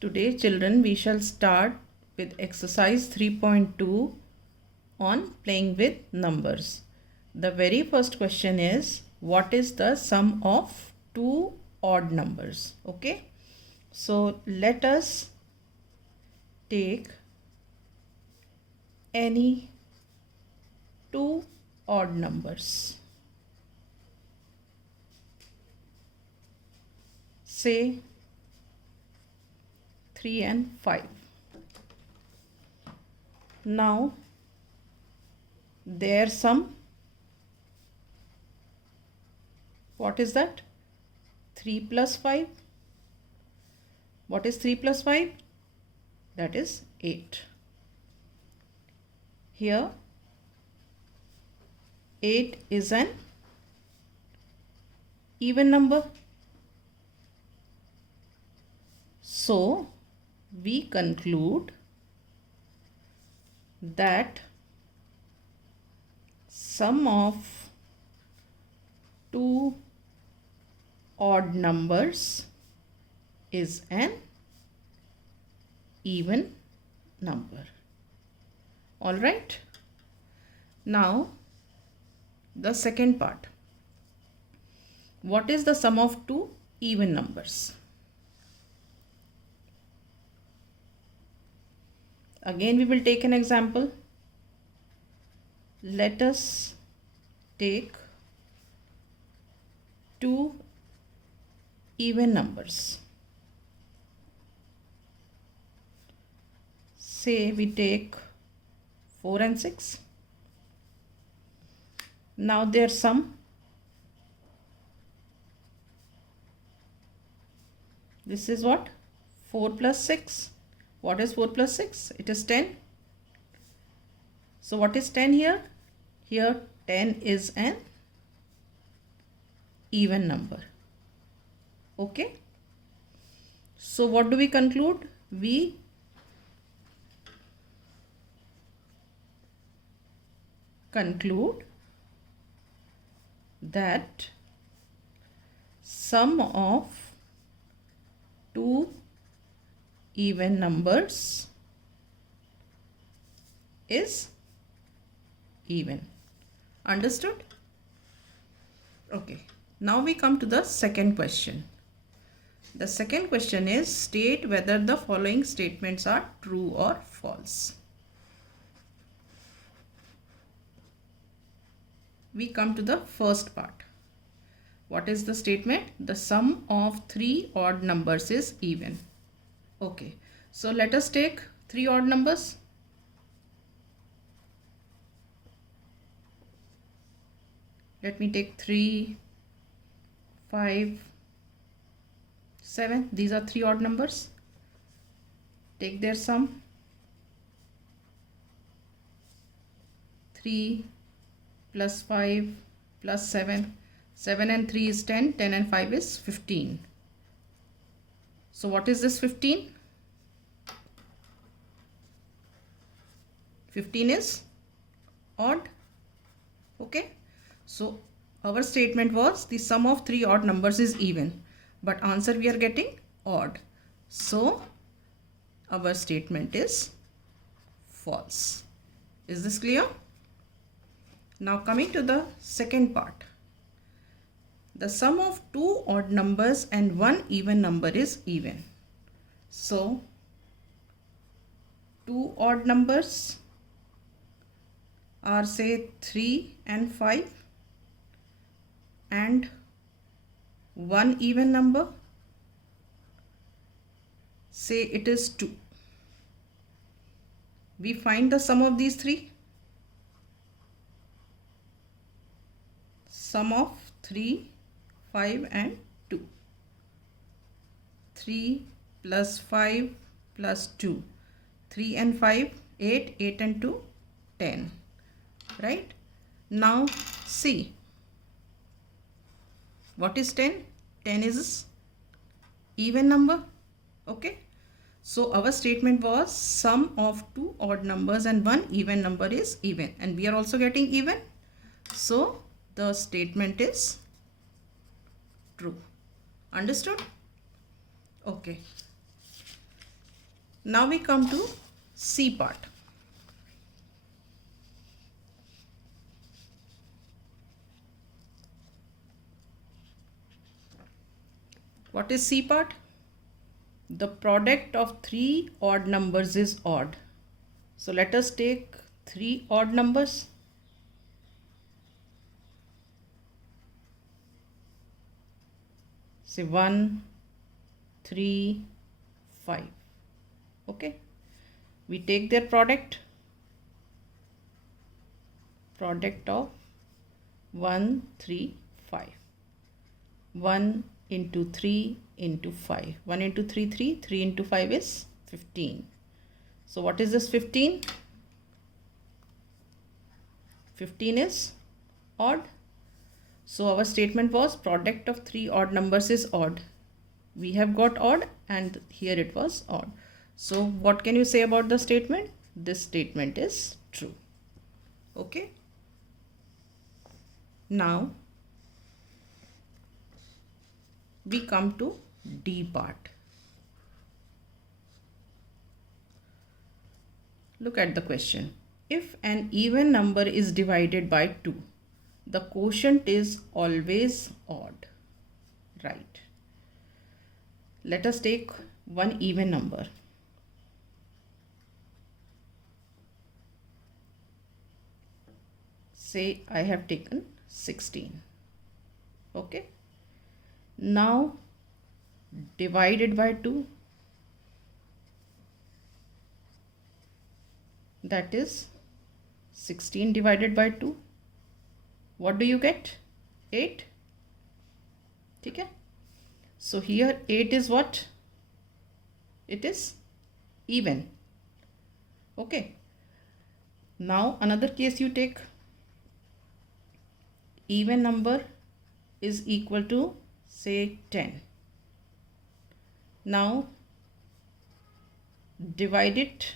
Today, children, we shall start with exercise 3.2 on playing with numbers. The very first question is, what is the sum of two odd numbers? Okay, so let us take any two odd numbers. Say 3 and 5. Now their sum, what is that? 3 plus 5. What is 3 plus 5? That is 8. Here 8 is an even number. So we conclude that sum of two odd numbers is an even number. All right. Now the second part. What is the sum of two even numbers? Again, we will take an example. Let us take two even numbers. Say we take 4 and 6. Now their sum, this is what? 4 plus 6. What is 4 plus 6? It is 10. So what is 10 here? Here 10 is an even number. Okay. So what do we conclude? We conclude that sum of two even numbers is even. Understood? Okay. Now we come to the second question. The second question is, state whether the following statements are true or false. We come to the first part. What is the statement? The sum of three odd numbers is even. Okay, so let us take three odd numbers. Let me take 3, 5, 7. These are three odd numbers. Take their sum. 3 plus 5 plus 7. 7 and 3 is 10. 10 and 5 is 15. So what is this 15? 15 is odd. Okay. So our statement was the sum of three odd numbers is even. But answer we are getting odd. So our statement is false. Is this clear? Now coming to the second part. The sum of two odd numbers and one even number is even. So two odd numbers are say 3 and 5, and one even number, say it is 2. We find the sum of these three. Sum of 3, 5 and 2. 3 plus 5 plus 2. 3 and 5, 8. 8 and 2, 10. Right? Now see. What is 10? 10 is even number. Okay. So our statement was sum of two odd numbers and one even number is even. And we are also getting even. So the statement is true. Understood? Okay. Now we come to C part. What is C part? The product of three odd numbers is odd. So let us take three odd numbers. Say 1, 3, 5. Okay. We take their product of 1, 3, 5. 1 into 3 into 5. 1 into 3, 3. 3 into 5 is 15. So what is this 15? 15 is odd. So our statement was product of three odd numbers is odd. We have got odd and here it was odd. So what can you say about the statement? This statement is true. Okay. Now we come to D part. Look at the question. If an even number is divided by 2, the quotient is always odd. Right. Let us take one even number. Say I have taken 16. Okay. Now divided by 2, that is 16 divided by 2. What do you get? 8. Okay. So here 8 is what? It is even. Okay. Now another case you take. Even number is equal to say 10. Now divide it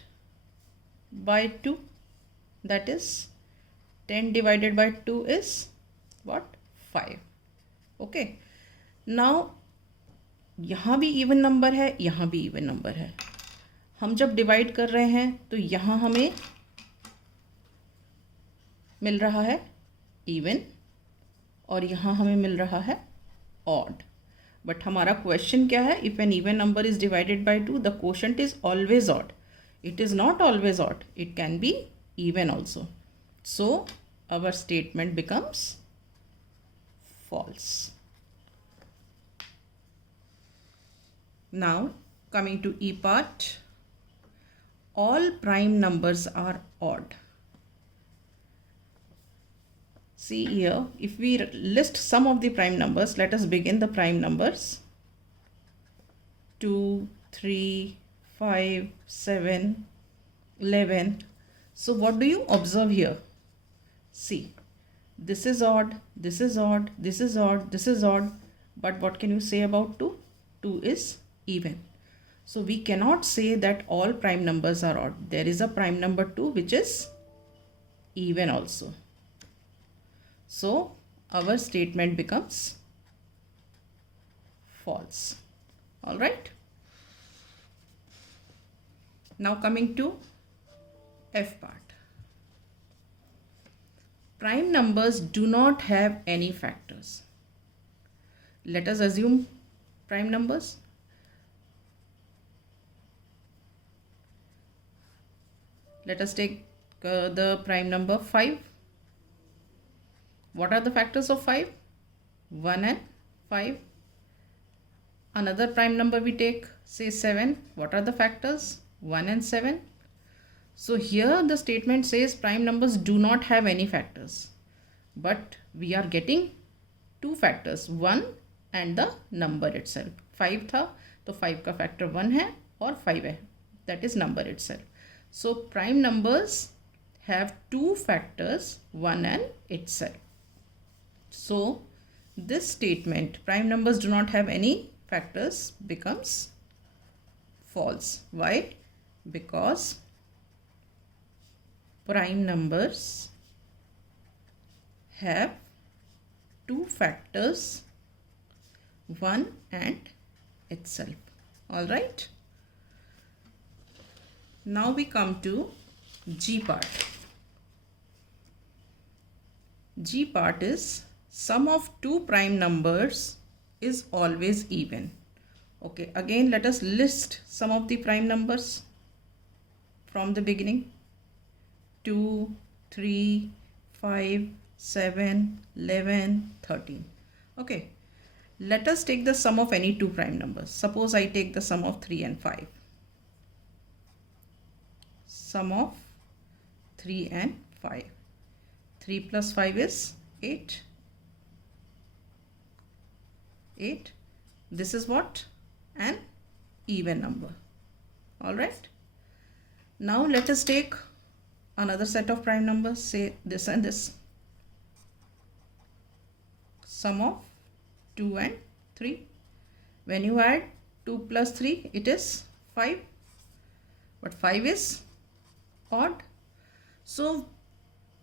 by 2, that is 10 divided by 2 is what? 5. Okay. Now यहाँ भी even number है, यहाँ भी even number है. हम जब divide कर रहे हैं तो यहाँ हमें मिल रहा है इवन और यहाँ हमें मिल रहा है ऑड. बट हमारा क्वेश्चन क्या है? If an even number is divided by 2, the quotient is always odd. It is not always odd. It can be even also. So our statement becomes false. Now coming to E part. All prime numbers are odd. See here, if we list some of the prime numbers, let us begin the prime numbers. 2, 3, 5, 7, 11. So what do you observe here? See, this is odd, this is odd, this is odd, this is odd. But what can you say about 2? 2 is even. So we cannot say that all prime numbers are odd. There is a prime number 2 which is even also. So our statement becomes false. All right. Now coming to F part. Prime numbers do not have any factors. Let us assume prime numbers. Let us take the prime number 5. What are the factors of 5? 1 and 5. Another prime number we take, say 7. What are the factors? 1 and 7. So here the statement says prime numbers do not have any factors. But we are getting two factors, 1 and the number itself. 5 था तो 5 का factor 1 है और 5 है. That is number itself. So prime numbers have two factors, 1 and itself. So this statement, prime numbers do not have any factors, becomes false. Why? Because prime numbers have two factors, 1 and itself. All right. Now we come to G part. G part is sum of two prime numbers is always even. Okay, again let us list some of the prime numbers from the beginning. 2, 3, 5, 7, 11, 13. Okay, let us take the sum of any two prime numbers. Suppose I take the sum of 3 and 5. Sum of 3 and 5. 3 plus 5 is 8. 8. This is what? An even number. Alright. Now let us take another set of prime numbers, say this and this. Sum of 2 and 3. When you add 2 plus 3, it is 5. But 5 is odd. So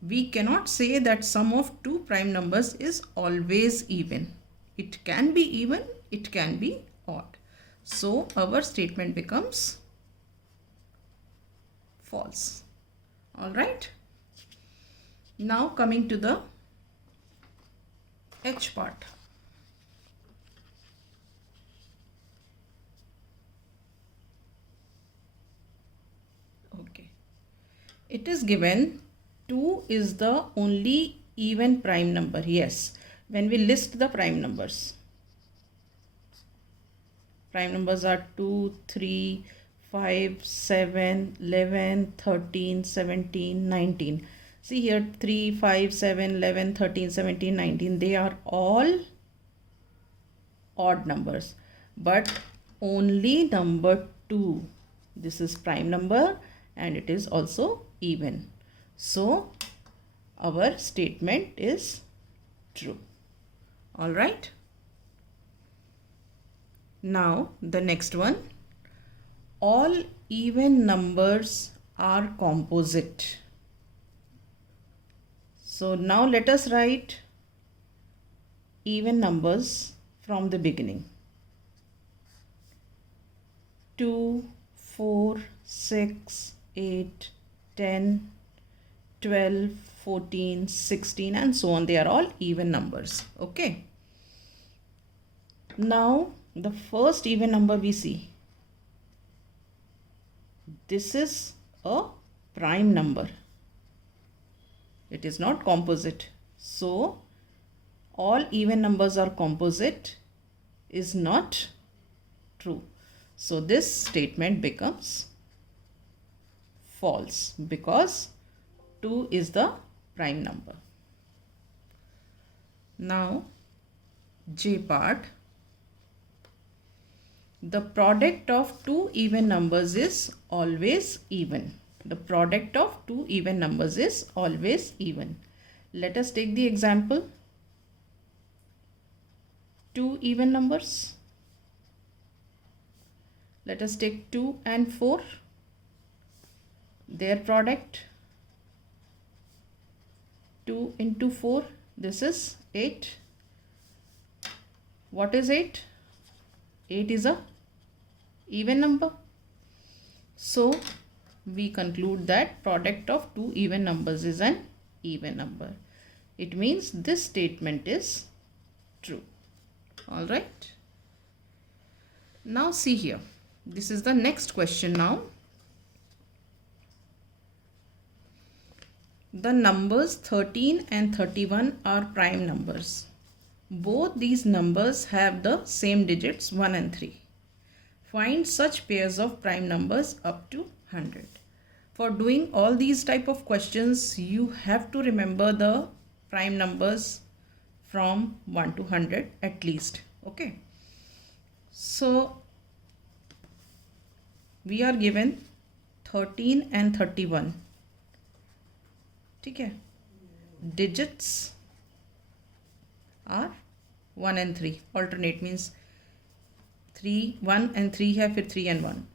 we cannot say that sum of two prime numbers is always even. It can be even, it can be odd. So our statement becomes false. Alright. Now coming to the H part. Okay. It is given 2 is the only even prime number. Yes. When we list the prime numbers. Prime numbers are 2, 3, 5, 7, 11, 13, 17, 19. See here 3, 5, 7, 11, 13, 17, 19. They are all odd numbers. But only number 2. This is prime number and it is also even. So our statement is true. Alright. Now the next one. All even numbers are composite. So now let us write even numbers from the beginning. 2, 4, 6, 8, 10, 12, 14, 16 and so on. They are all even numbers. Okay. Now the first even number we see. This is a prime number. It is not composite. So all even numbers are composite is not true. So this statement becomes false because 2 is the prime number. Now J part. The product of two even numbers is always even. The product of two even numbers is always even. Let us take the example. Two even numbers. Let us take 2 and 4. Their product. 2 into 4. This is 8. What is 8? 8 is a even number. So we conclude that product of two even numbers is an even number. It means this statement is true. Alright. Now see here. This is the next question now. The numbers 13 and 31 are prime numbers. Both these numbers have the same digits 1 and 3. Find such pairs of prime numbers up to 100. For doing all these type of questions, you have to remember the prime numbers from 1 to 100 at least. Okay. So we are given 13 and 31. ठीक है. Digits are 1 and 3. Alternate means 3, 1 and 3 है, फिर 3 and 1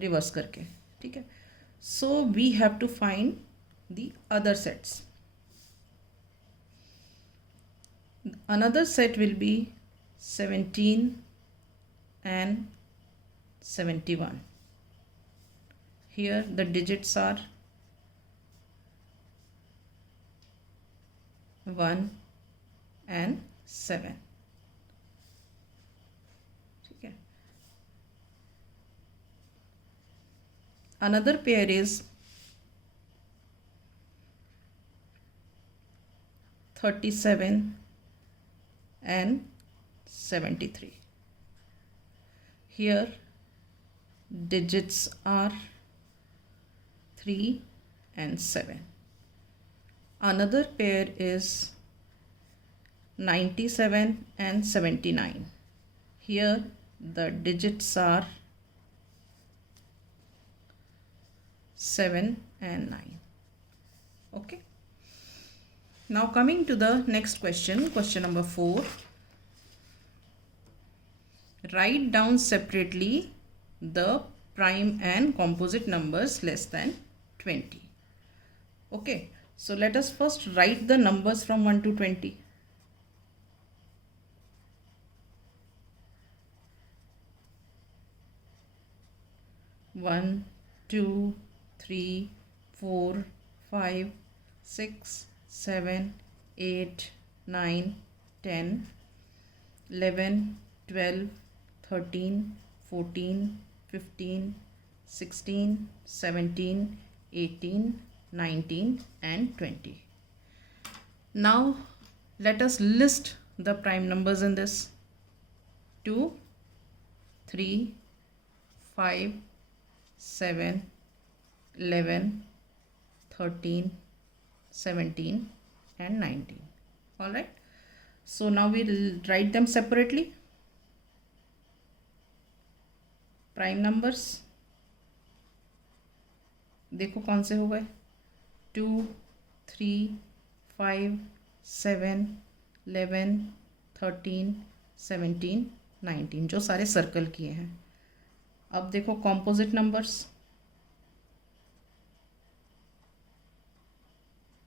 reverse करके. ठीक है. So we have to find the other sets. Another set will be 17 and 71. Here the digits are 1 and 7. Okay. Another pair is 37 and 73. Here digits are 3 and 7. Another pair is 97 and 79. Here the digits are 7 and 9. Okay. Now coming to the next question, question number 4. Write down separately the prime and composite numbers less than 20. Okay, so let us first write the numbers from 1 to 20. One, 2, 3, 4, 5, 6, 7, 8, 9, 10, 11, 12, 13, 14, 15, 16, 17, 18, 19 and 20. Now let us list the prime numbers in this. 2, 3, 5, 7, 11, 13, 17 and 19. Alright. So now we'll write them separately. Prime numbers देखो कौन से हो गए 2, 3, 5, 7, 11, 13, 17, 19 जो सारे circle किए हैं. अब देखो कॉम्पोजिट नंबर्स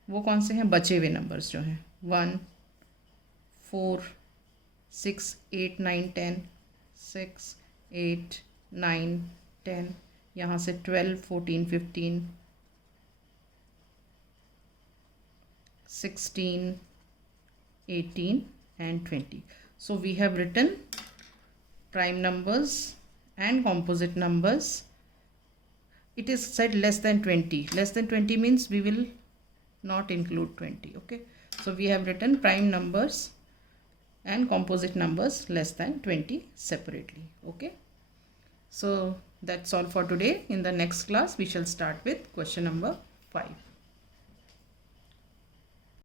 वो कौन से हैं बचे हुए नंबर्स जो हैं 1, 4, 6, 8, 9, 10, 6, 8, 9, 10 यहाँ से 12, 14, 15, 16, 18 and 20. So we have written prime numbers and composite numbers. It is said less than 20. Less than 20 means we will not include 20. Okay. So we have written prime numbers and composite numbers less than 20 separately. Okay. So that's all for today. In the next class we shall start with question number 5.